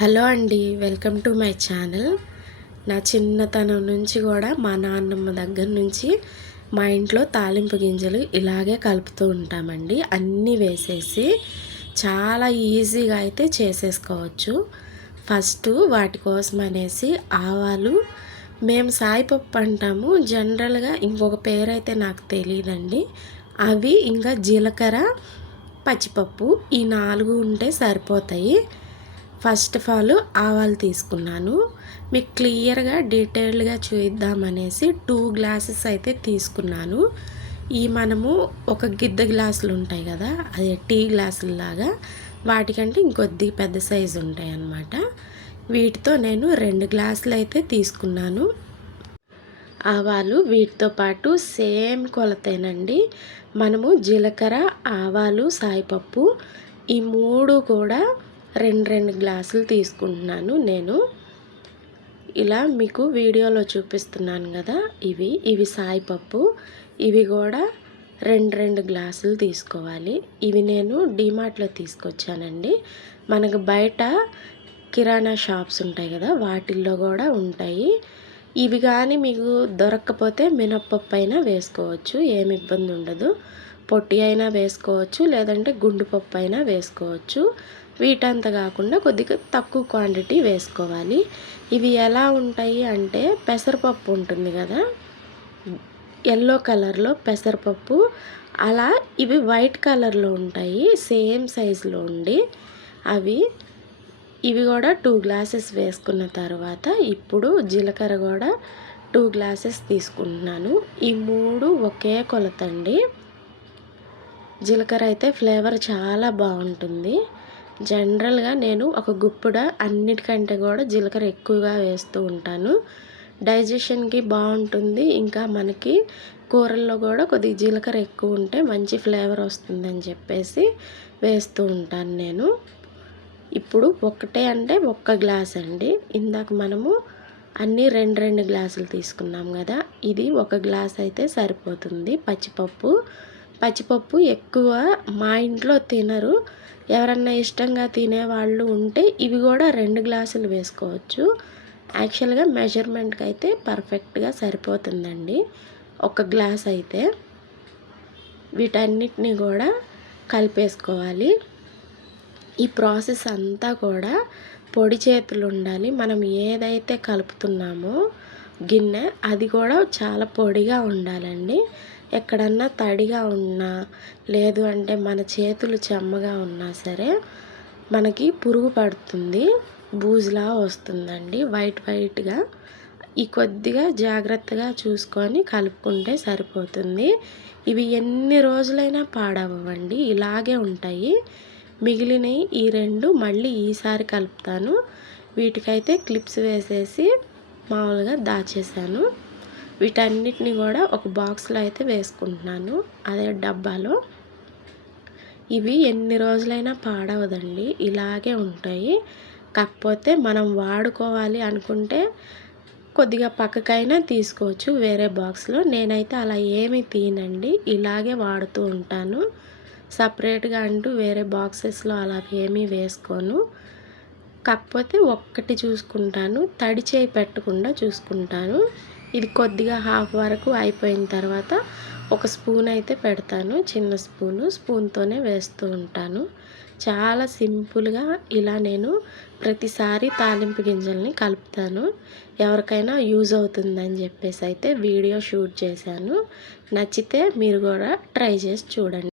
Hello అండి welcome to my channel. నా చిన్నతనం నుంచి కూడా మా నాన్నమ్మ దగ్గర నుంచి మా ఇంట్లో తాలింపు గింజలు ఇలాగే కలుపుతూ ఉంటామండి. అన్నీ వేసేసి చాలా ఈజీగా అయితే చేసేసుకోవచ్చు. ఫస్ట్ వాటి కోసం అనేసి ఆవాలు మేము సాయిపప్పు అంటాము. జనరల్గా ఇంకొక పేరు అయితే నాకు తెలియదండి అవి ఇంకా జీలకర్ర పచ్చిపప్పు ఈ నాలుగు ఉంటే సరిపోతాయి. ఫస్ట్ ఆఫ్ ఆల్ ఆవాలు తీసుకున్నాను. మీకు క్లియర్గా డీటెయిల్డ్గా చూద్దామనేసి టూ గ్లాసెస్ అయితే తీసుకున్నాను. ఈ మనము ఒక గిద్ద గ్లాసులు ఉంటాయి కదా అదే టీ గ్లాసుల్లాగా వాటికంటే ఇంకొద్ది పెద్ద సైజు ఉంటాయి అన్నమాట. వీటితో నేను రెండు గ్లాసులు అయితే తీసుకున్నాను. ఆవాలు వీటితో పాటు సేమ్ కొలతేనండి. మనము జీలకర్ర ఆవాలు సాయిపప్పు ఈ మూడు కూడా రెండు రెండు గ్లాసులు తీసుకుంటున్నాను నేను. ఇలా మీకు వీడియోలో చూపిస్తున్నాను కదా ఇవి ఇవి సాయిపప్పు ఇవి కూడా రెండు రెండు గ్లాసులు తీసుకోవాలి. ఇవి నేను డిమార్ట్లో తీసుకొచ్చానండి. మనకు బయట కిరాణా షాప్స్ ఉంటాయి కదా వాటిల్లో కూడా ఉంటాయి. ఇవి కానీ మీకు దొరక్కపోతే మినప్పప్పు అయినా వేసుకోవచ్చు ఏమి ఇబ్బంది ఉండదు. పొట్టి అయినా వేసుకోవచ్చు లేదంటే గుండు పప్పు అయినా వేసుకోవచ్చు. వీటంతా కాకుండా కొద్దిగా తక్కువ క్వాంటిటీ వేసుకోవాలి. ఇవి ఎలా ఉంటాయి అంటే పెసరపప్పు ఉంటుంది కదా ఎల్లో కలర్లో పెసరపప్పు. అలా ఇవి వైట్ కలర్లో ఉంటాయి సేమ్ సైజులో ఉండి అవి ఇవి కూడా టూ గ్లాసెస్ వేసుకున్న తర్వాత ఇప్పుడు జీలకర్ర కూడా టూ గ్లాసెస్ తీసుకుంటున్నాను. ఈ మూడు ఒకే కొలతండి. జీలకర్ర అయితే ఫ్లేవర్ చాలా బాగుంటుంది. జనరల్గా నేను ఒక గుప్పుడ అన్నిటికంటే కూడా జీలకర్ర ఎక్కువగా వేస్తూ ఉంటాను. డైజెషన్కి బాగుంటుంది. ఇంకా మనకి కూరల్లో కూడా కొద్దిగా జీలకర్ర ఎక్కువ ఉంటే మంచి ఫ్లేవర్ వస్తుందని చెప్పేసి వేస్తూ ఉంటాను నేను. ఇప్పుడు ఒకటే అంటే ఒక్క గ్లాస్ అండి. ఇందాక మనము అన్నీ రెండు రెండు గ్లాసులు తీసుకున్నాం కదా ఇది ఒక గ్లాస్ అయితే సరిపోతుంది పచ్చిపప్పు. పచ్చిపప్పు ఎక్కువ మా ఇంట్లో తినరు. ఎవరన్నా ఇష్టంగా తినేవాళ్ళు ఉంటే ఇవి కూడా రెండు గ్లాసులు వేసుకోవచ్చు. యాక్చువల్గా మెజర్మెంట్కి అయితే పర్ఫెక్ట్గా సరిపోతుందండి. ఒక గ్లాస్ అయితే వీటన్నిటిని కూడా కలిపేసుకోవాలి. ఈ ప్రాసెస్ అంతా కూడా పొడి చేతులు ఉండాలి. మనం ఏదైతే కలుపుతున్నామో గిన్నె అది కూడా చాలా పొడిగా ఉండాలండి. ఎక్కడన్నా తడిగా ఉన్నా లేదు అంటే మన చేతులు చెమ్మగా ఉన్నా సరే మనకి పురుగు పడుతుంది బూజులా వస్తుందండి. వైట్ వైట్గా ఈ కొద్దిగా జాగ్రత్తగా చూసుకొని కలుపుకుంటే సరిపోతుంది. ఇవి ఎన్ని రోజులైనా పాడవండి ఇలాగే ఉంటాయి. మిగిలినవి ఈ రెండు మళ్ళీ ఈసారి కలుపుతాను. వీటికైతే క్లిప్స్ వేసేసి మామూలుగా దాచేసాను వీటన్నిటిని కూడా ఒక బాక్స్లో అయితే వేసుకుంటున్నాను. అదే డబ్బాలో. ఇవి ఎన్ని రోజులైనా పాడవదండి. ఇలాగే ఉంటాయి. కాకపోతే మనం వాడుకోవాలి అనుకుంటే కొద్దిగా పక్కకైనా తీసుకోవచ్చు వేరే బాక్స్లో. నేనైతే అలా ఏమీ తీనండి ఇలాగే వాడుతూ ఉంటాను. సపరేట్గా అంటూ వేరే బాక్సెస్లో అలా ఏమీ వేసుకోను. కాకపోతే ఒక్కటి చూసుకుంటాను. తడి చేయి పెట్టకుండా చూసుకుంటాను. ఇది కొద్దిగా హాఫ్ వరకు అయిపోయిన తర్వాత ఒక స్పూన్ అయితే పెడతాను చిన్న స్పూను. స్పూన్తోనే వేస్తూ ఉంటాను. చాలా సింపుల్గా ఇలా నేను ప్రతిసారి తాలింపు గింజల్ని కలుపుతాను. ఎవరికైనా యూజ్ అవుతుందని చెప్పేసి అయితే వీడియో షూట్ చేశాను. నచ్చితే మీరు కూడా ట్రై చేసి చూడండి.